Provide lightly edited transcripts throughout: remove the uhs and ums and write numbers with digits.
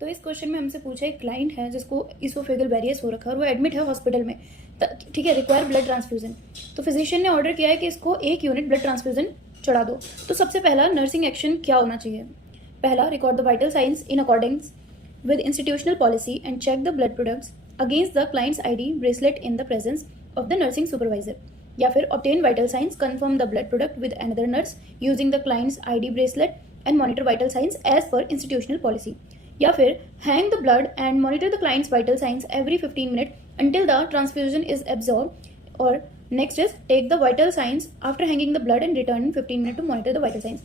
तो इस क्वेश्चन में हमसे पूछा एक क्लाइंट है जिसको इसोफेगल वेरियस हो रखा है और वो एडमिट है हॉस्पिटल में, ठीक है, रिक्वायर ब्लड ट्रांसफ्यूजन। तो फिजिशियन ने ऑर्डर किया है कि इसको 1 यूनिट ब्लड ट्रांसफ्यूजन चढ़ा दो। तो सबसे पहला नर्सिंग एक्शन क्या होना चाहिए? पहला, record the vital science in according with institutional policy and check the blood products against the client's ID bracelet in the presence of the nursing supervisor. या फिर obtain vital signs, confirm the blood product with another nurse using the client's ID bracelet and monitor vital signs as per institutional policy. या फिर hang the blood and monitor the client's vital signs every 15 minutes until the transfusion is absorbed. Or next is take the vital signs after hanging the blood and return in 15 minutes to monitor the vital signs.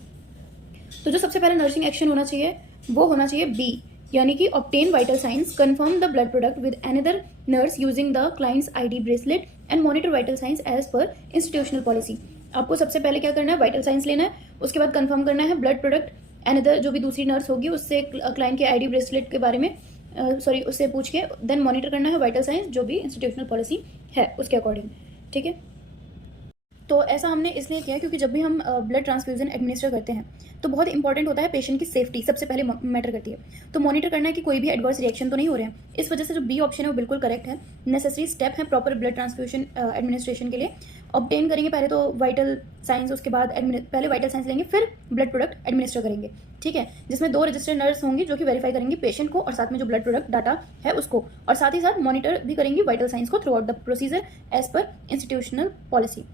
तो जो सबसे पहला nursing action होना चाहिए वो होना चाहिए B, यानी कि obtain vital signs, confirm the blood product with another nurse using the client's ID bracelet and monitor vital signs as per institutional policy. आपको सबसे पहले क्या करना है? वाइटल साइंस लेना है, उसके बाद कंफर्म करना है ब्लड प्रोडक्ट, अनदर जो भी दूसरी नर्स होगी उससे क्लाइंट के आईडी ब्रेसलेट के बारे में उससे पूछ के देन मॉनिटर करना है वाइटल साइंस जो भी इंस्टीट्यूशनल पॉलिसी है उसके अकॉर्डिंग। ठीक है, तो ऐसा हमने इसलिए किया क्योंकि जब भी हम ब्लड ट्रांसफ्यूजन एडमिनिस्टर करते हैं तो बहुत इंपॉर्टेंट होता है पेशेंट की सेफ्टी, सबसे पहले मैटर करती है। तो मॉनिटर करना है कि कोई भी एडवर्स रिएक्शन तो नहीं हो रहे हैं। इस वजह से जो बी ऑप्शन है वो बिल्कुल करेक्ट है। नेसेसरी स्टेप है प्रॉपर ब्लड ट्रांसफ्यूजन एडमिनिस्ट्रेशन के लिए। ऑब्टेन करेंगे पहले तो वाइटल साइंस, उसके बाद पहले वाइटल साइंस लेंगे फिर ब्लड प्रोडक्ट एडमिनिस्टर करेंगे। ठीक है, जिसमें 2 रजिस्टर्ड नर्स होंगी जो कि वेरीफाई करेंगे पेशेंट को और साथ में जो ब्लड प्रोडक्ट डाटा है उसको, और साथ ही साथ मॉनिटर भी करेंगी वाइटल साइंस को throughout the procedure as per institutional policy.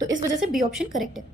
तो इस वजह से बी ऑप्शन करेक्ट है।